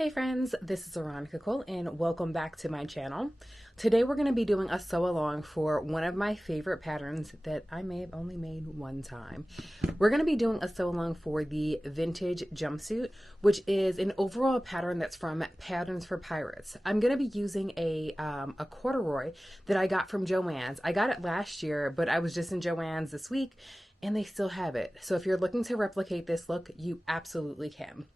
Hey friends, this is Veronica Cole and welcome back to my channel. Today we're going to be doing a sew along for one of my favorite patterns that I may have only made one time. We're going to be doing a sew along for the vintage jumpsuit, which is an overall pattern that's from Patterns for Pirates. I'm going to be using a corduroy that I got from Joann's. I got it last year, but I was just in Joann's this week and they still have it. So if you're looking to replicate this look, you absolutely can.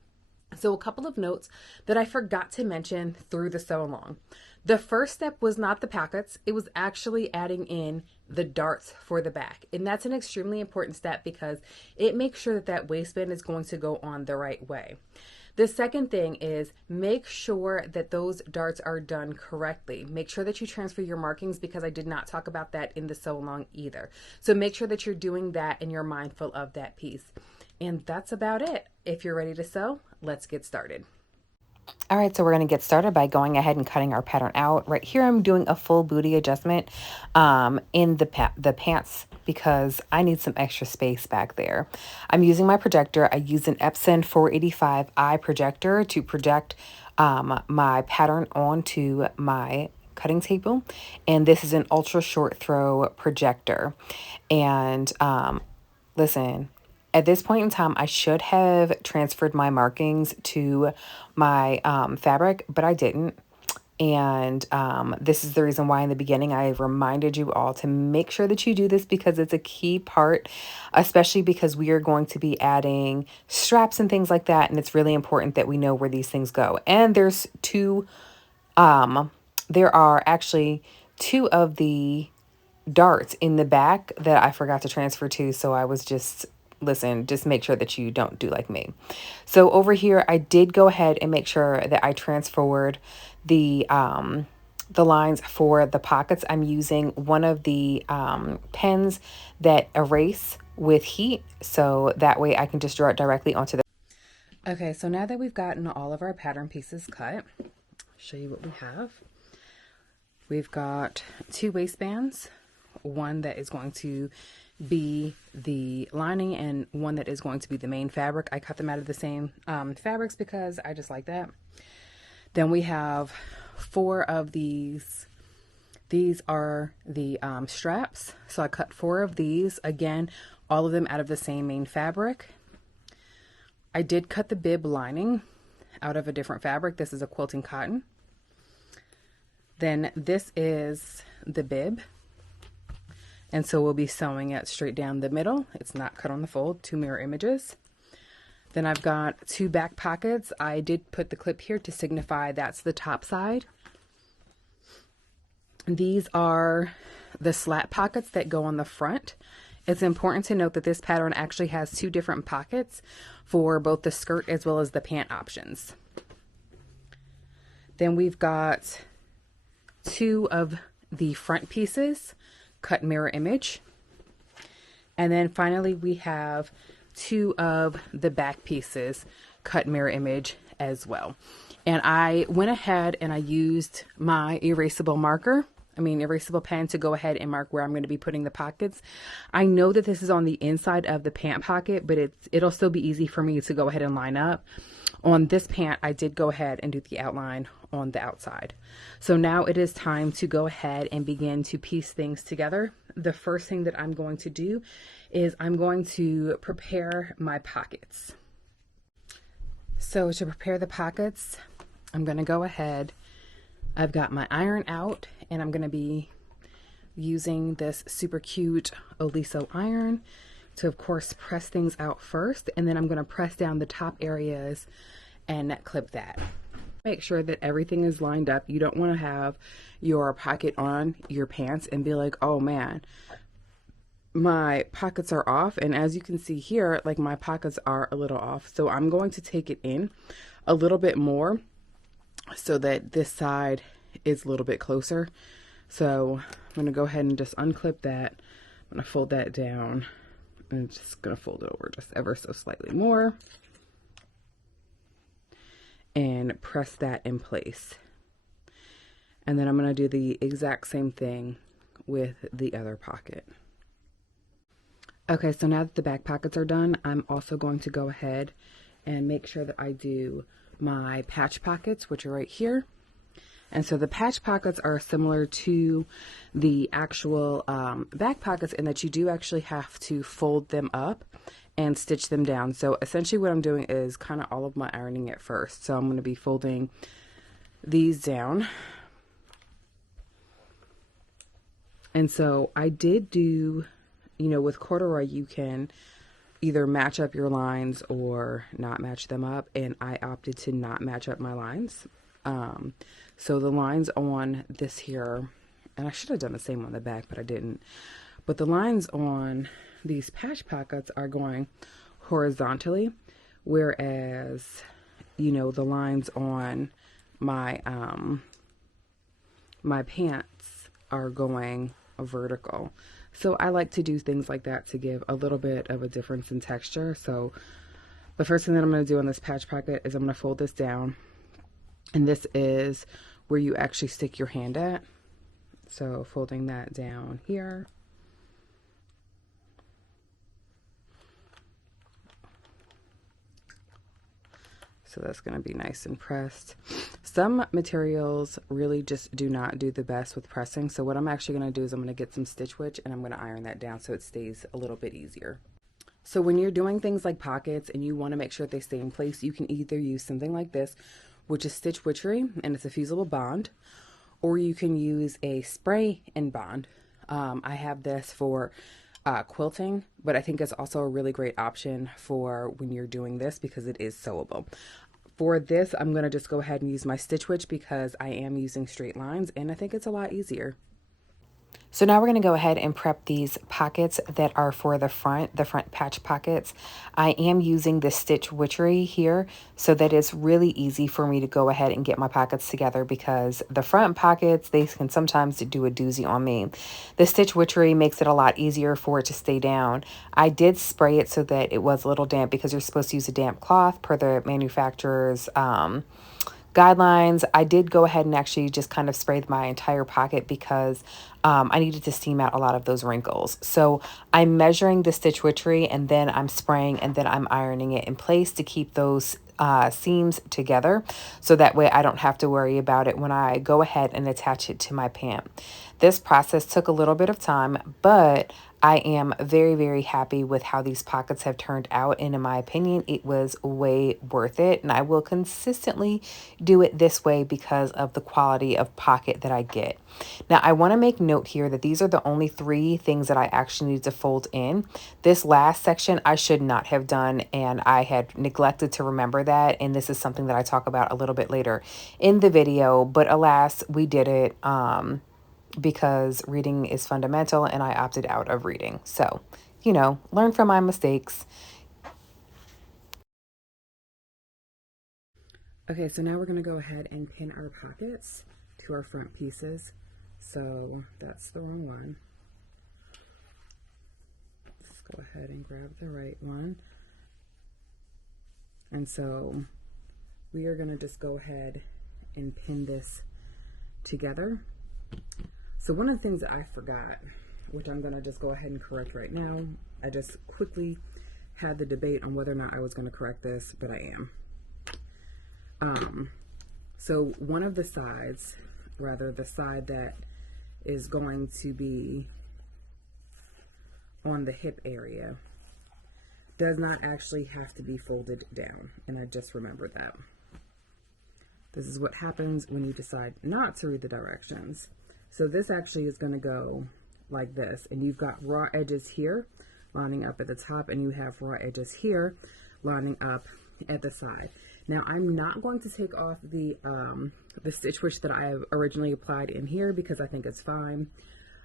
So a couple of notes that I forgot to mention through the sew along. The first step was not the pockets. It was actually adding in the darts for the back. And that's an extremely important step because it makes sure that that waistband is going to go on the right way. The second thing is make sure that those darts are done correctly. Make sure that you transfer your markings because I did not talk about that in the sew along either. So make sure that you're doing that and you're mindful of that piece. And that's about it. If you're ready to sew, let's get started. All right, so we're going to get started by going ahead and cutting our pattern out. Right here, I'm doing a full booty adjustment in the pants because I need some extra space back there. I'm using my projector. I use an Epson 485 eye projector to project my pattern onto my cutting table. And this is an ultra short throw projector. And listen, at this point in time, I should have transferred my markings to my fabric, but I didn't. And this is the reason why in the beginning I reminded you all to make sure that you do this because it's a key part, especially because we are going to be adding straps and things like that. And it's really important that we know where these things go. And there are actually two of the darts in the back that I forgot to transfer to. So I was just... Listen, just make sure that you don't do like me. So over here, I did go ahead and make sure that I transferred the lines for the pockets. I'm using one of the pens that erase with heat, so that way I can just draw it directly onto the... Okay, so now that we've gotten all of our pattern pieces cut, I'll show you what we have. We've got two waistbands, one that is going to be the lining and one that is going to be the main fabric. I cut them out of the same fabrics because I just like that. Then we have four of these. These are the straps. So I cut four of these. Again, all of them out of the same main fabric. I did cut the bib lining out of a different fabric. This is a quilting cotton. Then this is the bib. And so we'll be sewing it straight down the middle. It's not cut on the fold, two mirror images. Then I've got two back pockets. I did put the clip here to signify that's the top side. These are the slat pockets that go on the front. It's important to note that this pattern actually has two different pockets for both the skirt as well as the pant options. Then we've got two of the front pieces, cut mirror image. And then finally we have two of the back pieces, cut mirror image as well. And I went ahead and I used my erasable pen to go ahead and mark where I'm going to be putting the pockets. I know that this is on the inside of the pant pocket, but it'll still be easy for me to go ahead and line up. On this pant, I did go ahead and do the outline on the outside. So now it is time to go ahead and begin to piece things together. The first thing that I'm going to do is I'm going to prepare my pockets. So to prepare the pockets, I'm going to go ahead. I've got my iron out and I'm going to be using this super cute Oliso iron to, of course, press things out first. And then I'm going to press down the top areas and clip that. Make sure that everything is lined up. You don't want to have your pocket on your pants and be like, oh man, my pockets are off. And as you can see here, like my pockets are a little off. So I'm going to take it in a little bit more so that this side is a little bit closer. So I'm going to go ahead and just unclip that. I'm going to fold that down. I'm just going to fold it over just ever so slightly more. And press that in place. And then I'm going to do the exact same thing with the other pocket. Okay, so now that the back pockets are done, I'm also going to go ahead and make sure that I do my patch pockets, which are right here. And so the patch pockets are similar to the actual back pockets in that you do actually have to fold them up and stitch them down. So essentially what I'm doing is kind of all of my ironing at first. So I'm going to be folding these down. And so I did do, you know, with corduroy, you can either match up your lines or not match them up. And I opted to not match up my lines. So the lines on this here, and I should have done the same on the back, but I didn't. But the lines on these patch pockets are going horizontally, whereas, you know, the lines on my, my pants are going vertical. So I like to do things like that to give a little bit of a difference in texture. So the first thing that I'm going to do on this patch pocket is I'm going to fold this down. And this is where you actually stick your hand at. So folding that down here. So that's going to be nice and pressed. Some materials really just do not do the best with pressing. So what I'm actually going to do is I'm going to get some Stitch Witch and I'm going to iron that down so it stays a little bit easier. So when you're doing things like pockets and you want to make sure they stay in place, you can either use something like this, which is Stitch Witchery, and it's a fusible bond, or you can use a spray and bond. I have this for quilting, but I think it's also a really great option for when you're doing this because it is sewable. For this, I'm going to just go ahead and use my Stitch Witch because I am using straight lines and I think it's a lot easier. So now we're going to go ahead and prep these pockets that are for the front patch pockets. I am using the Stitch Witchery here so that it's really easy for me to go ahead and get my pockets together because the front pockets, they can sometimes do a doozy on me. The Stitch Witchery makes it a lot easier for it to stay down. I did spray it so that it was a little damp because you're supposed to use a damp cloth per the manufacturer's guidelines. I did go ahead and actually just kind of spray my entire pocket because I needed to steam out a lot of those wrinkles. So I'm measuring the Stitch Witchery and then I'm spraying and then I'm ironing it in place to keep those seams together. So that way I don't have to worry about it when I go ahead and attach it to my pant. This process took a little bit of time, but I am very, very happy with how these pockets have turned out. And in my opinion, it was way worth it. And I will consistently do it this way because of the quality of pocket that I get. Now, I want to make note here that these are the only 3 things that I actually need to fold in. This last section I should not have done, and I had neglected to remember that. And this is something that I talk about a little bit later in the video. But alas, we did it. Because reading is fundamental and I opted out of reading. So, you know, learn from my mistakes. Okay, so now we're going to go ahead and pin our pockets to our front pieces. So that's the wrong one. Let's go ahead and grab the right one. And so we are going to just go ahead and pin this together. So one of the things that I forgot, which I'm going to just go ahead and correct right now, I just quickly had the debate on whether or not I was going to correct this, but I am. So one of the sides, rather the side that is going to be on the hip area, does not actually have to be folded down, and I just remembered that. This is what happens when you decide not to read the directions. So this actually is going to go like this, and you've got raw edges here lining up at the top, and you have raw edges here lining up at the side. Now I'm not going to take off the Stitch Witch that I have originally applied in here because I think it's fine.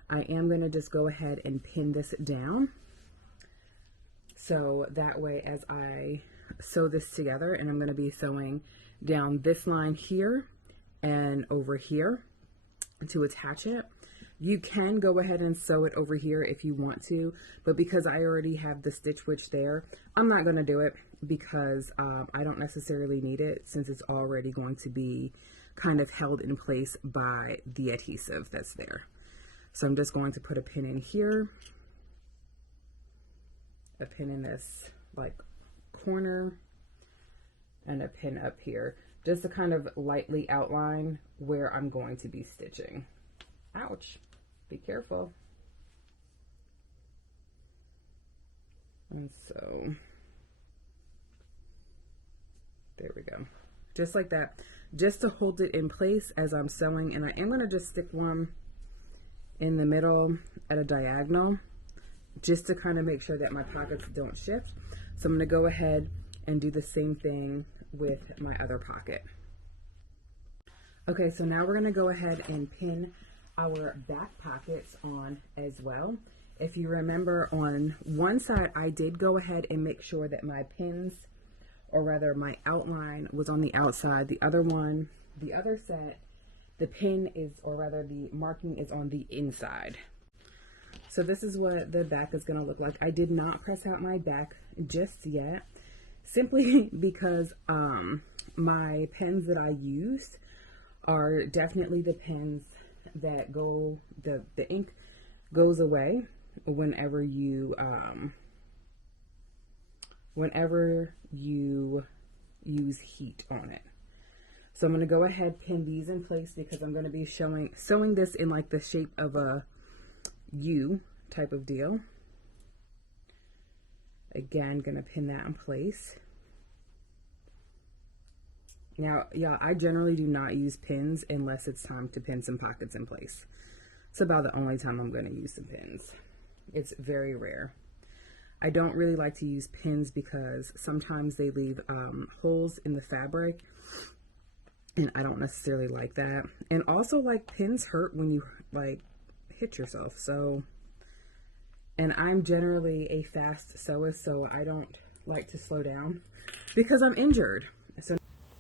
I am going to just go ahead and pin this down. So that way as I sew this together, and I'm going to be sewing down this line here and over here to attach it. You can go ahead and sew it over here if you want to, but because I already have the Stitch Witch there, I'm not going to do it because I don't necessarily need it since it's already going to be kind of held in place by the adhesive that's there. So I'm just going to put a pin in here, a pin in this like corner, and a pin up here. just to kind of lightly outline where I'm going to be stitching. Ouch, be careful. And so there we go, just like that, just to hold it in place as I'm sewing. And I am going to just stick one in the middle at a diagonal just to kind of make sure that my pockets don't shift. So I'm going to go ahead and do the same thing with my other pocket. Okay, so now we're going to go ahead and pin our back pockets on as well. If you remember, on one side I did go ahead and make sure that my pins, or rather my outline, was on the outside. The other one, the other set, the pin is, or rather the marking is on the inside. So this is what the back is going to look like. I did not press out my back just yet, simply because my pins that I used are definitely the pins that go, the ink goes away whenever you use heat on it. So I'm going to go ahead, pin these in place, because I'm going to be sewing this in like the shape of a U type of deal. Again, going to pin that in place. Now, yeah, I generally do not use pins unless it's time to pin some pockets in place. It's about the only time I'm going to use some pins. It's very rare. I don't really like to use pins because sometimes they leave holes in the fabric, and I don't necessarily like that. And also, like, pins hurt when you like hit yourself. So, and I'm generally a fast sewist, so I don't like to slow down because I'm injured.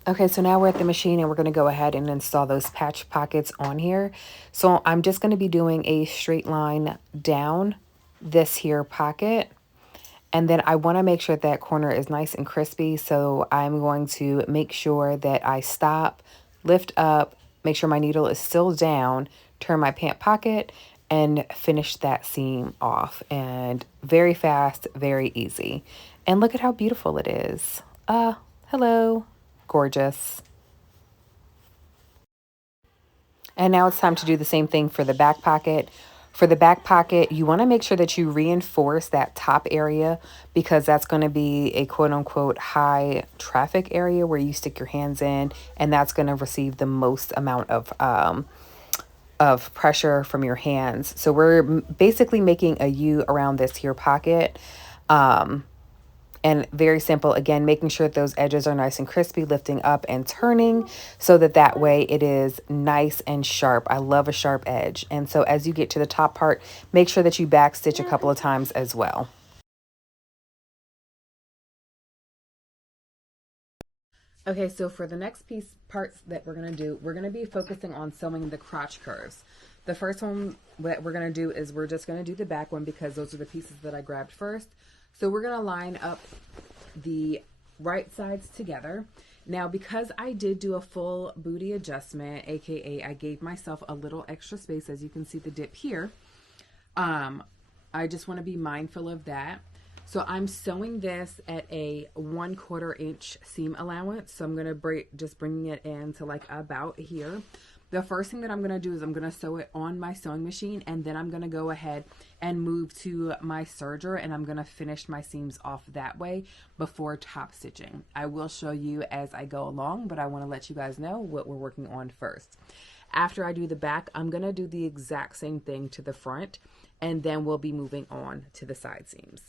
Okay, so now we're at the machine and we're going to go ahead and install those patch pockets on here. So I'm just going to be doing a straight line down this here pocket. And then I want to make sure that corner is nice and crispy. So I'm going to make sure that I stop, lift up, make sure my needle is still down, turn my pant pocket, and finish that seam off. And very fast, very easy. And look at how beautiful it is. Hello. Gorgeous. And now it's time to do the same thing for the back pocket. For the back pocket, you want to make sure that you reinforce that top area, because that's going to be a quote unquote high traffic area where you stick your hands in, and that's going to receive the most amount of pressure from your hands. So we're basically making a U around this here pocket. And very simple, again, making sure that those edges are nice and crispy, lifting up and turning so that way it is nice and sharp. I love a sharp edge. And so as you get to the top part, make sure that you back stitch a couple of times as well. Okay, so for the next parts that we're going to do, we're going to be focusing on sewing the crotch curves. The first one that we're going to do is we're just going to do the back one because those are the pieces that I grabbed first. So we're going to line up the right sides together. Now, because I did do a full booty adjustment, aka I gave myself a little extra space, as you can see the dip here, I just want to be mindful of that. So I'm sewing this at a 1/4 inch seam allowance. So I'm going to just bringing it in to like about here. The first thing that I'm going to do is I'm going to sew it on my sewing machine, and then I'm going to go ahead and move to my serger, and I'm going to finish my seams off that way before top stitching. I will show you as I go along, but I want to let you guys know what we're working on first. After I do the back, I'm going to do the exact same thing to the front, and then we'll be moving on to the side seams.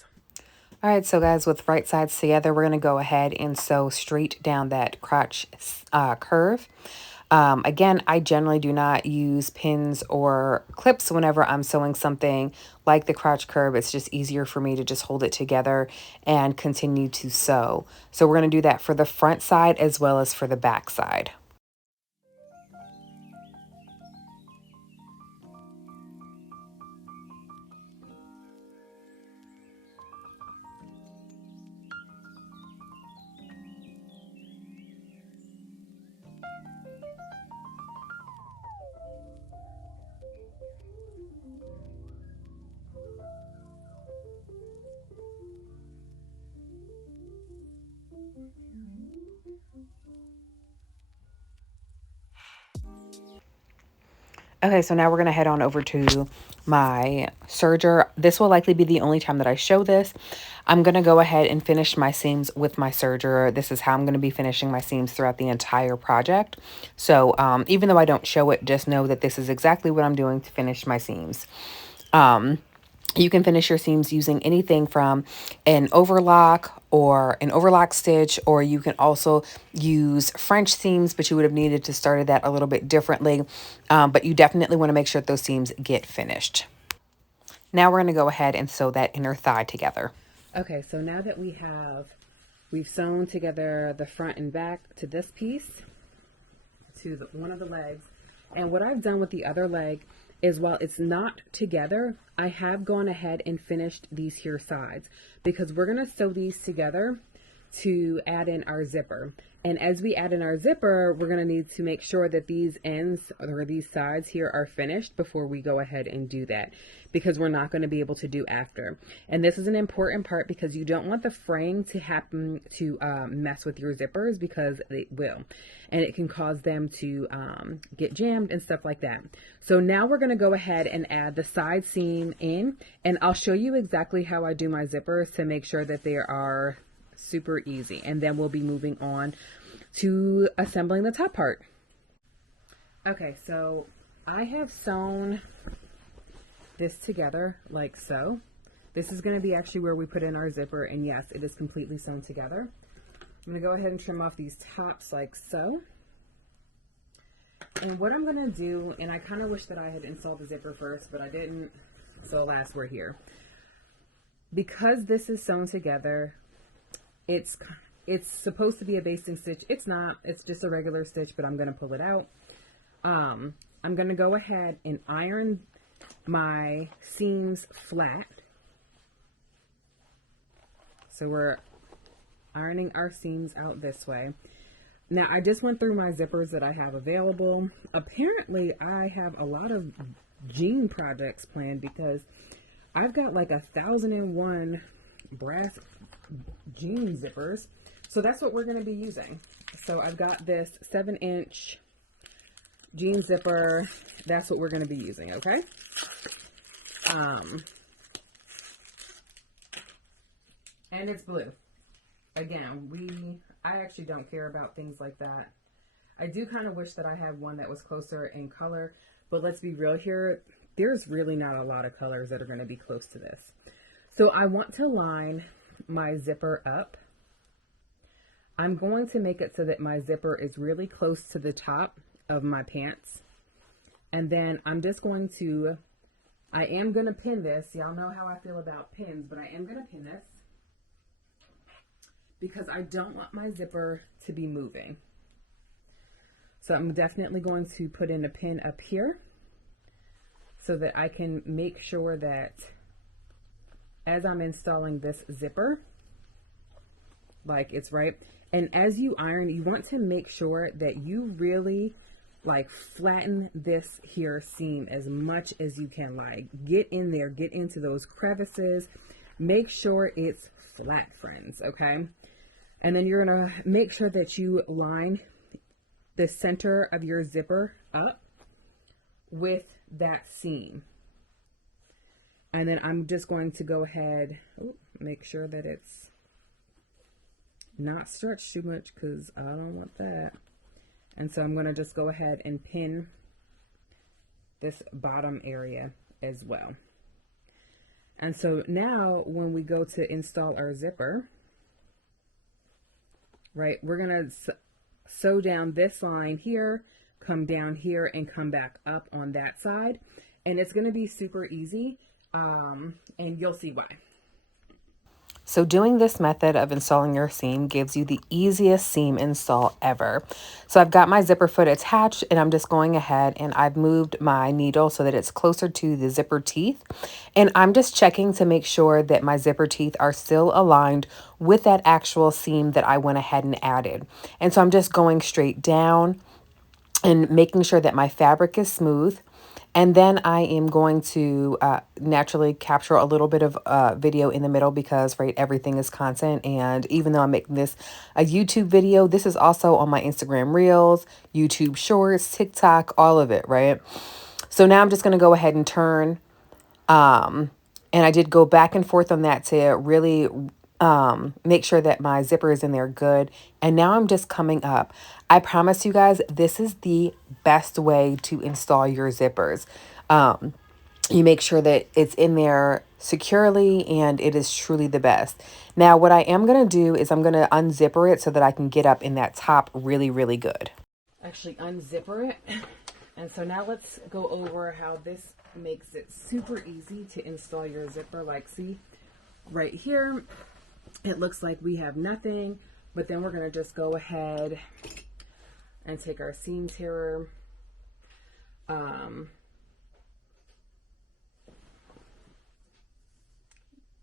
All right, so guys, with right sides together, we're going to go ahead and sew straight down that crotch curve. Again, I generally do not use pins or clips whenever I'm sewing something like the crotch curve. It's just easier for me to just hold it together and continue to sew. So we're going to do that for the front side as well as for the back side. Okay, so now we're going to head on over to my serger. This will likely be the only time that I show this. I'm going to go ahead and finish my seams with my serger. This is how I'm going to be finishing my seams throughout the entire project. So even though I don't show it, just know that this is exactly what I'm doing to finish my seams. You can finish your seams using anything from an overlock or an overlock stitch, or you can also use French seams, but you would have needed to start that a little bit differently. But you definitely want to make sure that those seams get finished. Now we're going to go ahead and sew that inner thigh together. Okay, so now that we've sewn together the front and back to this piece, to one of the legs, and what I've done with the other leg is while it's not together, I have gone ahead and finished these here sides because we're going to sew these together to add in our zipper. And as we add in our zipper, we're going to need to make sure that these ends or these sides here are finished before we go ahead and do that, because we're not going to be able to do after. And this is an important part because you don't want the fraying to happen to mess with your zippers, because it will. And it can cause them to get jammed and stuff like that. So now we're going to go ahead and add the side seam in, and I'll show you exactly how I do my zippers to make sure that they are super easy, and then we'll be moving on to assembling the top part. Okay, so I have sewn this together like so. This is going to be actually where we put in our zipper, and yes, it is completely sewn together. I'm going to go ahead and trim off these tops like so. And what I'm going to do, and I kind of wish that I had installed the zipper first, but I didn't, so alas, we're here. Because this is sewn together, it's supposed to be a basting stitch. It's not. It's just a regular stitch, but I'm going to pull it out. I'm going to go ahead and iron my seams flat. So we're ironing our seams out this way. Now, I just went through my zippers that I have available. Apparently, I have a lot of jean projects planned because I've got like 1,001 brass jean zippers. So that's what we're going to be using. So I've got this 7-inch jean zipper. That's what we're going to be using, okay? And it's blue. Again, I actually don't care about things like that. I do kind of wish that I had one that was closer in color, but let's be real here. There's really not a lot of colors that are going to be close to this. So I want to line my zipper up. I'm going to make it so that my zipper is really close to the top of my pants. And then I'm just going to, I am going to pin this. Y'all know how I feel about pins, but I am going to pin this because I don't want my zipper to be moving. So I'm definitely going to put in a pin up here so that I can make sure that as I'm installing this zipper, like it's right. And as you iron, you want to make sure that you really like flatten this here seam as much as you can. Like get in there, get into those crevices, make sure it's flat, friends, okay? And then you're gonna make sure that you line the center of your zipper up with that seam. And then I'm just going to go ahead, make sure that it's not stretched too much because I don't want that. And so I'm going to just go ahead and pin this bottom area as well. And so now when we go to install our zipper, right, we're going to sew down this line here, come down here, and come back up on that side. And it's going to be super easy, and you'll see why. So doing this method of installing your seam gives you the easiest seam install ever. So I've got my zipper foot attached, and I'm just going ahead and I've moved my needle so that it's closer to the zipper teeth. And I'm just checking to make sure that my zipper teeth are still aligned with that actual seam that I went ahead and added. And so I'm just going straight down and making sure that my fabric is smooth. And then I am going to naturally capture a little bit of video in the middle because, right, everything is content. And even though I'm making this a YouTube video, this is also on my Instagram Reels, YouTube Shorts, TikTok, all of it, right? So now I'm just going to go ahead and turn. And I did go back and forth on that to really make sure that my zipper is in there good. And now I'm just coming up. I promise you guys, this is the best way to install your zippers. You make sure that it's in there securely and it is truly the best. Now, what I am going to do is I'm going to unzipper it so that I can get up in that top really, really good. Actually unzipper it. And so now let's go over how this makes it super easy to install your zipper. Like, see right here, it looks like we have nothing, but then we're going to just go ahead and take our seam tearer.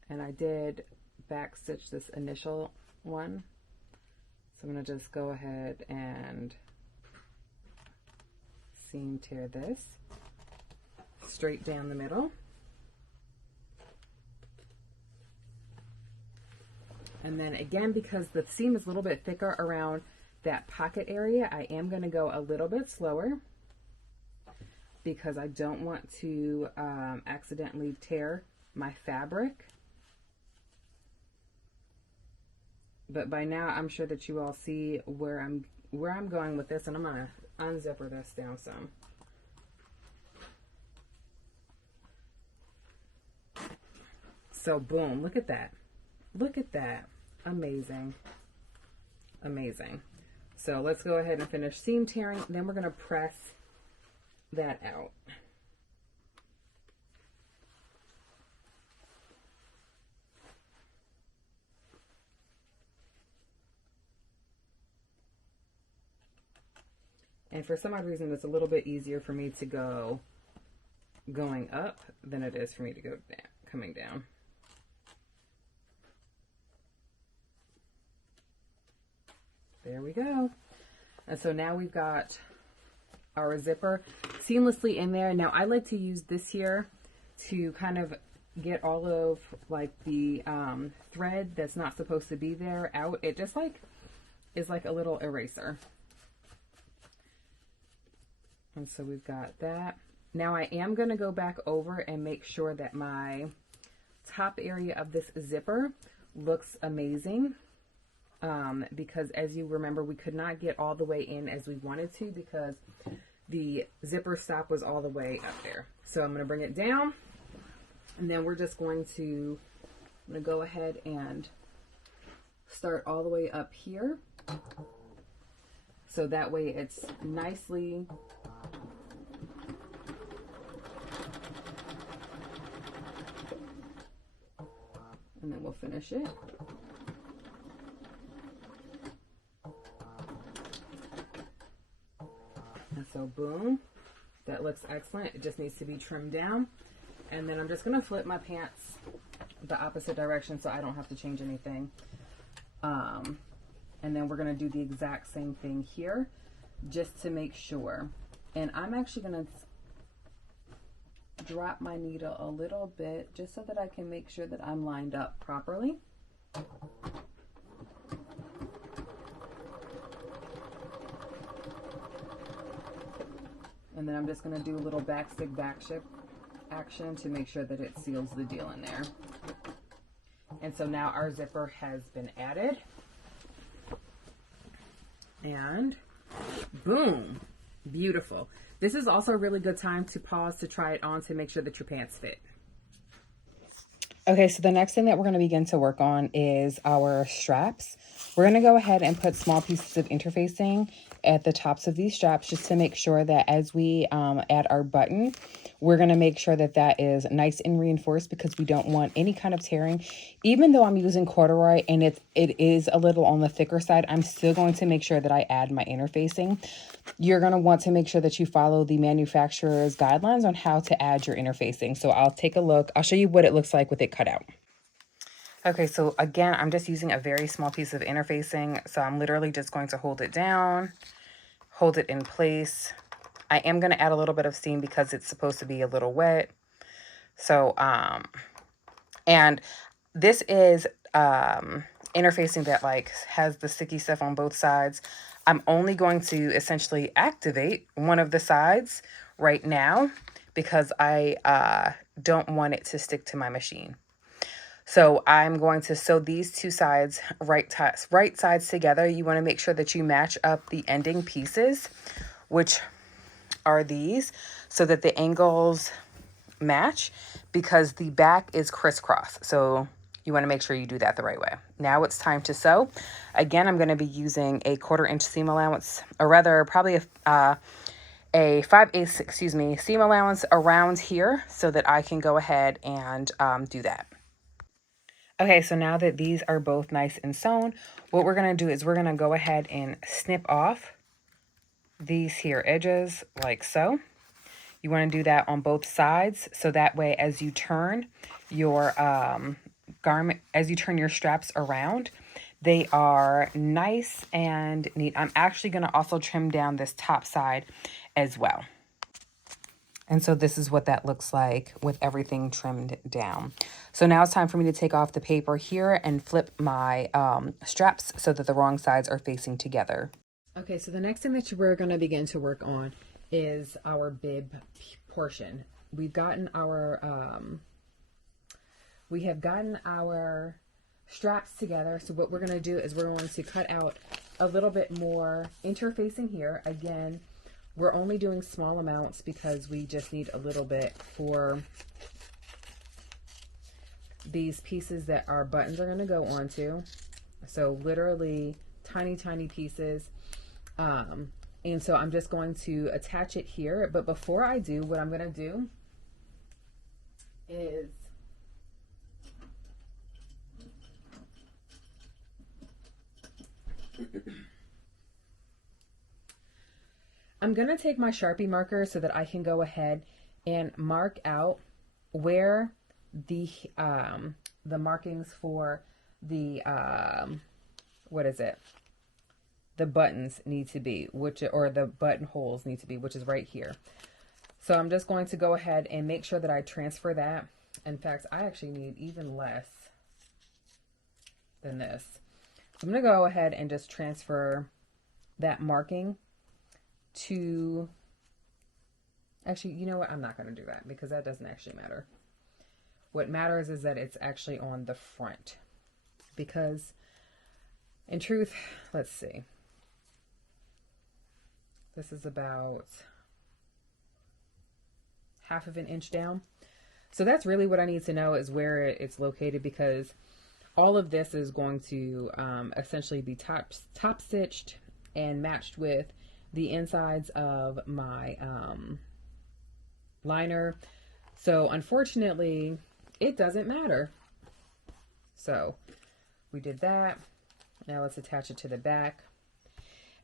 And I did back stitch this initial one. So I'm going to just go ahead and seam tear this straight down the middle. And then again, because the seam is a little bit thicker around that pocket area, I am going to go a little bit slower because I don't want to accidentally tear my fabric. But by now, I'm sure that you all see where I'm going with this, and I'm gonna unzipper this down some. So boom, look at that. Look at that. Amazing. Amazing. So let's go ahead and finish seam tearing. Then we're gonna press that out. And for some odd reason, it's a little bit easier for me to go going up than it is for me to go down, coming down. There we go. And so now we've got our zipper seamlessly in there. Now I like to use this here to kind of get all of like the thread that's not supposed to be there out. It just like is like a little eraser. And so we've got that. Now I am going to go back over and make sure that my top area of this zipper looks amazing. Because as you remember, we could not get all the way in as we wanted to because the zipper stop was all the way up there. So I'm going to bring it down, and then we're just going to, I'm going to go ahead and start all the way up here. So that way it's nicely and then we'll finish it. And so boom, that looks excellent. It just needs to be trimmed down. And then I'm just gonna flip my pants the opposite direction so I don't have to change anything. And then we're gonna do the exact same thing here just to make sure. And I'm actually gonna drop my needle a little bit just so that I can make sure that I'm lined up properly. And then I'm just going to do a little backstick backship action to make sure that it seals the deal in there. And so now our zipper has been added. And boom, beautiful. This is also a really good time to pause to try it on to make sure that your pants fit. Okay, so the next thing that we're going to begin to work on is our straps. We're going to go ahead and put small pieces of interfacing at the tops of these straps just to make sure that as we add our button, we're going to make sure that that is nice and reinforced because we don't want any kind of tearing. Even though I'm using corduroy and it is a little on the thicker side, I'm still going to make sure that I add my interfacing. You're going to want to make sure that you follow the manufacturer's guidelines on how to add your interfacing. So I'll take a look. I'll show you what it looks like with it cut out. Okay, so again, I'm just using a very small piece of interfacing. So I'm literally just going to hold it down, hold it in place. I am going to add a little bit of seam because it's supposed to be a little wet. So, and this is interfacing that like has the sticky stuff on both sides. I'm only going to essentially activate one of the sides right now because I don't want it to stick to my machine. So I'm going to sew these two sides right sides together. You want to make sure that you match up the ending pieces, which are these, so that the angles match, because the back is crisscross. So you want to make sure you do that the right way. Now it's time to sew. Again, I'm going to be using a 1/4 inch seam allowance, or rather probably a 5/8, excuse me, seam allowance around here, so that I can go ahead and do that. Okay, so now that these are both nice and sewn, what we're going to do is we're going to go ahead and snip off these here edges like so. You want to do that on both sides, so that way as you turn your garment, as you turn your straps around, they are nice and neat. I'm actually going to also trim down this top side as well. And so this is what that looks like with everything trimmed down. So now it's time for me to take off the paper here and flip my straps so that the wrong sides are facing together. Okay, so the next thing that we're going to begin to work on is our bib portion. We have gotten our straps together. So what we're going to do is we're going to cut out a little bit more interfacing here. Again, we're only doing small amounts because we just need a little bit for these pieces that our buttons are going to go onto. So literally tiny, tiny pieces. And so I'm just going to attach it here. But before I do, what I'm going to do is I'm going to take my Sharpie marker so that I can go ahead and mark out where the markings for the, the buttons need to be, or the buttonholes need to be, which is right here. So I'm just going to go ahead and make sure that I transfer that. In fact, I actually need even less than this. So I'm going to go ahead and just transfer that marking to, actually, you know what? I'm not going to do that because that doesn't actually matter. What matters is that it's actually on the front, because in truth, let's see. This is about 1/2 inch down. So that's really what I need to know, is where it's located, because all of this is going to essentially be top stitched and matched with the insides of my liner. So unfortunately, it doesn't matter. So we did that. Now let's attach it to the back.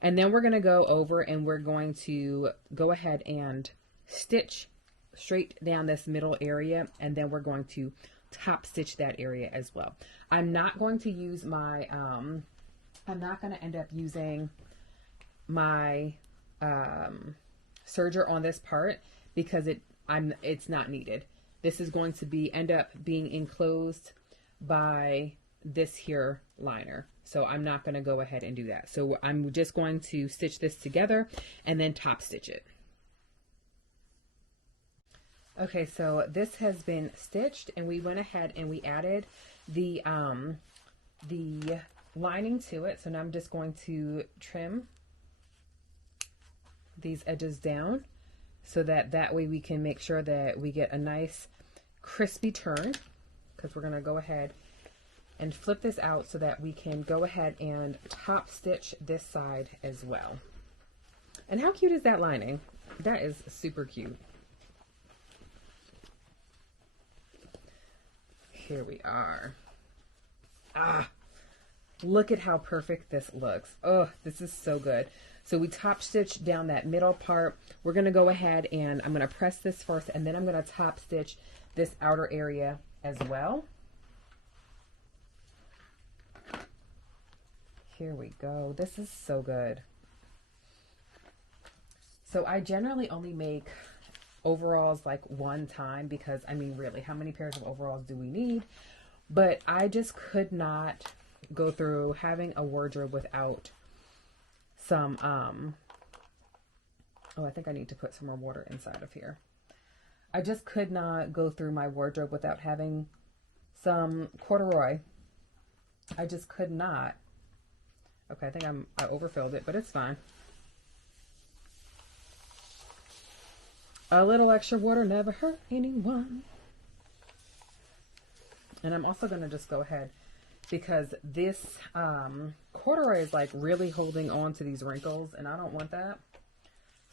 And then we're going to go over and we're going to go ahead and stitch straight down this middle area. And then we're going to top stitch that area as well. I'm not going to use my, I'm not going to end up using my serger on this part because it's not needed. This is going to end up being enclosed by this here liner. So I'm not going to go ahead and do that. So I'm just going to stitch this together and then top stitch it. Okay, so this has been stitched, and we went ahead and we added the lining to it. So now I'm just going to trim these edges down so that way we can make sure that we get a nice crispy turn, because we're going to go ahead and flip this out so that we can go ahead and top stitch this side as well. And how cute is that lining? That is super cute. Here we are. Ah, look at how perfect this looks. Oh, this is so good. So we top stitch down that middle part. We're going to go ahead and I'm going to press this first, and then I'm going to top stitch this outer area as well. Here we go. This is so good. So I generally only make overalls like one time, because I mean, really, how many pairs of overalls do we need? But I just could not go through having a wardrobe without some oh, I think I need to put some more water inside of here. I just could not go through my wardrobe without having some corduroy. I just could not. Okay, I think I overfilled it, but it's fine. A little extra water never hurt anyone. And I'm also going to just go ahead, because this corduroy is like really holding on to these wrinkles, and I don't want that.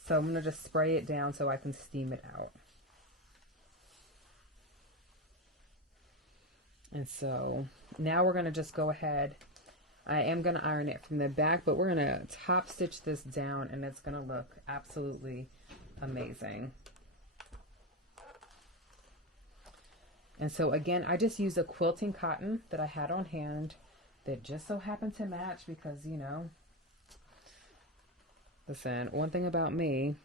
So I'm going to just spray it down so I can steam it out. And so now we're going to just go ahead. I am going to iron it from the back, but we're going to top stitch this down, and it's going to look absolutely amazing. And so again, I just used a quilting cotton that I had on hand that just so happened to match, because, you know, listen, one thing about me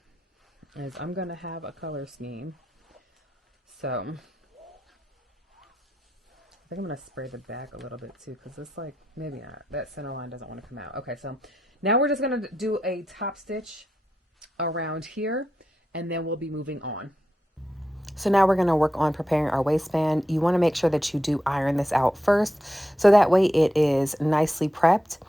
is I'm going to have a color scheme. So I think I'm going to spray the back a little bit too, because it's like, maybe not. That center line doesn't want to come out. Okay, so now we're just going to do a top stitch around here, and then we'll be moving on. So now we're going to work on preparing our waistband. You want to make sure that you do iron this out first, so that way it is nicely prepped.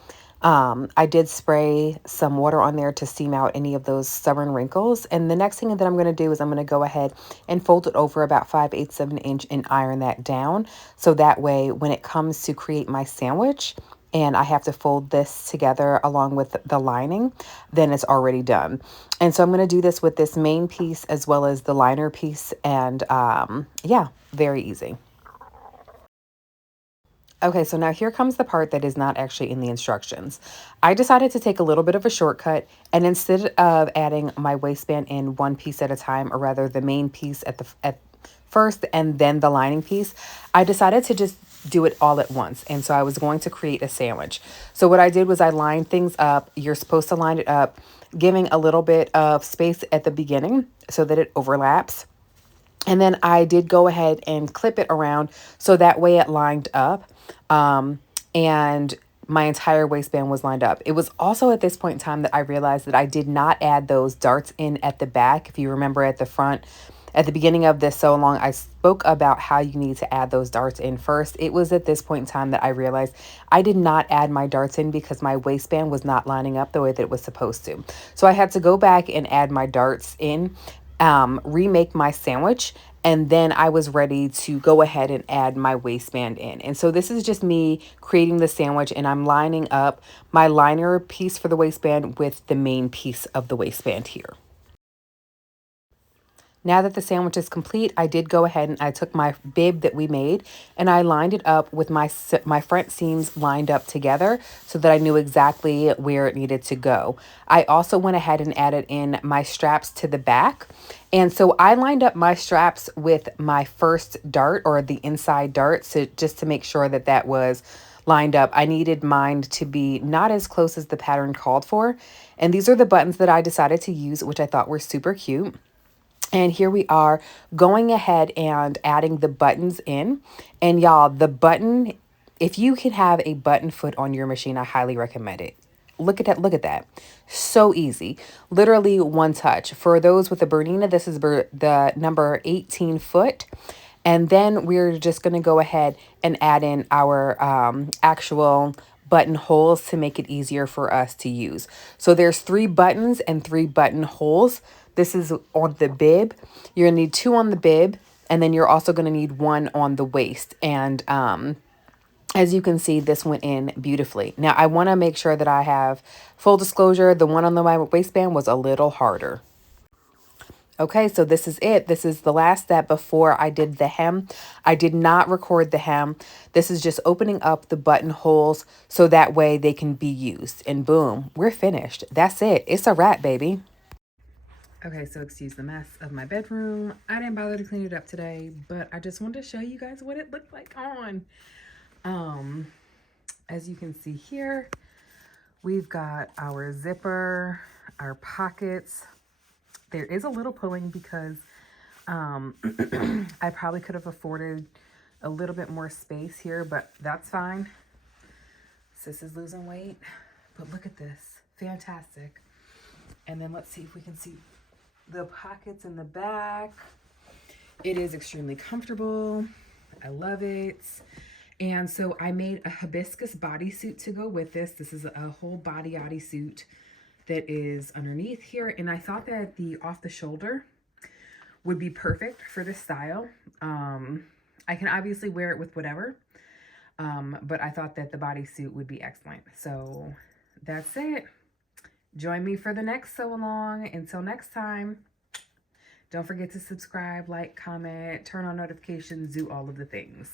I did spray some water on there to steam out any of those stubborn wrinkles. And the next thing that I'm going to do is I'm going to go ahead and fold it over about 5/8 of an inch and iron that down. So that way, when it comes to create my sandwich and I have to fold this together along with the lining, then it's already done. And so I'm going to do this with this main piece as well as the liner piece. And yeah, very easy. Okay, so now here comes the part that is not actually in the instructions. I decided to take a little bit of a shortcut, and instead of adding my waistband in one piece at a time, or rather the main piece at first and then the lining piece, I decided to just do it all at once. And so I was going to create a sandwich. So what I did was I lined things up. You're supposed to line it up, giving a little bit of space at the beginning so that it overlaps. And then I did go ahead and clip it around so that way it lined up. And my entire waistband was lined up. It was also at this point in time that I realized that I did not add those darts in at the back. If you remember at the front, at the beginning of this sew along, I spoke about how you need to add those darts in first. It was at this point in time that I realized I did not add my darts in because my waistband was not lining up the way that it was supposed to. So I had to go back and add my darts in, remake my sandwich, and then I was ready to go ahead and add my waistband in. And so this is just me creating the sandwich, and I'm lining up my liner piece for the waistband with the main piece of the waistband here. Now that the sandwich is complete, I did go ahead and I took my bib that we made and I lined it up with my front seams lined up together so that I knew exactly where it needed to go. I also went ahead and added in my straps to the back. And so I lined up my straps with my first dart, or the inside dart, so just to make sure that that was lined up. I needed mine to be not as close as the pattern called for. And these are the buttons that I decided to use, which I thought were super cute. And here we are going ahead and adding the buttons in. And y'all, the button, if you can have a button foot on your machine, I highly recommend it. Look at that. Look at that. So easy. Literally one touch. For those with the BERNINA, this is the number 18 foot. And then we're just going to go ahead and add in our actual buttonholes to make it easier for us to use. So there's 3 buttons and 3 buttonholes. This is on the bib. You're going to need 2 on the bib, and then you're also going to need 1 on the waist. And as you can see, this went in beautifully. Now, I want to make sure that I have full disclosure. The one on my waistband was a little harder. Okay, so this is it. This is the last step before I did the hem. I did not record the hem. This is just opening up the buttonholes so that way they can be used. And boom, we're finished. That's it. It's a wrap, baby. Okay, so excuse the mess of my bedroom. I didn't bother to clean it up today, but I just wanted to show you guys what it looked like on. As you can see here, we've got our zipper, our pockets. There is a little pulling because I probably could have afforded a little bit more space here, but that's fine. Sis is losing weight, but look at this. Fantastic. And then let's see if we can see the pockets in the back. It is extremely comfortable. I love it. And so I made a hibiscus bodysuit to go with this. This is a whole body suit that is underneath here. And I thought that the off the shoulder would be perfect for this style. I can obviously wear it with whatever, but I thought that the bodysuit would be excellent. So that's it. Join me for the next sew along. Until next time, don't forget to subscribe, like, comment, turn on notifications, do all of the things.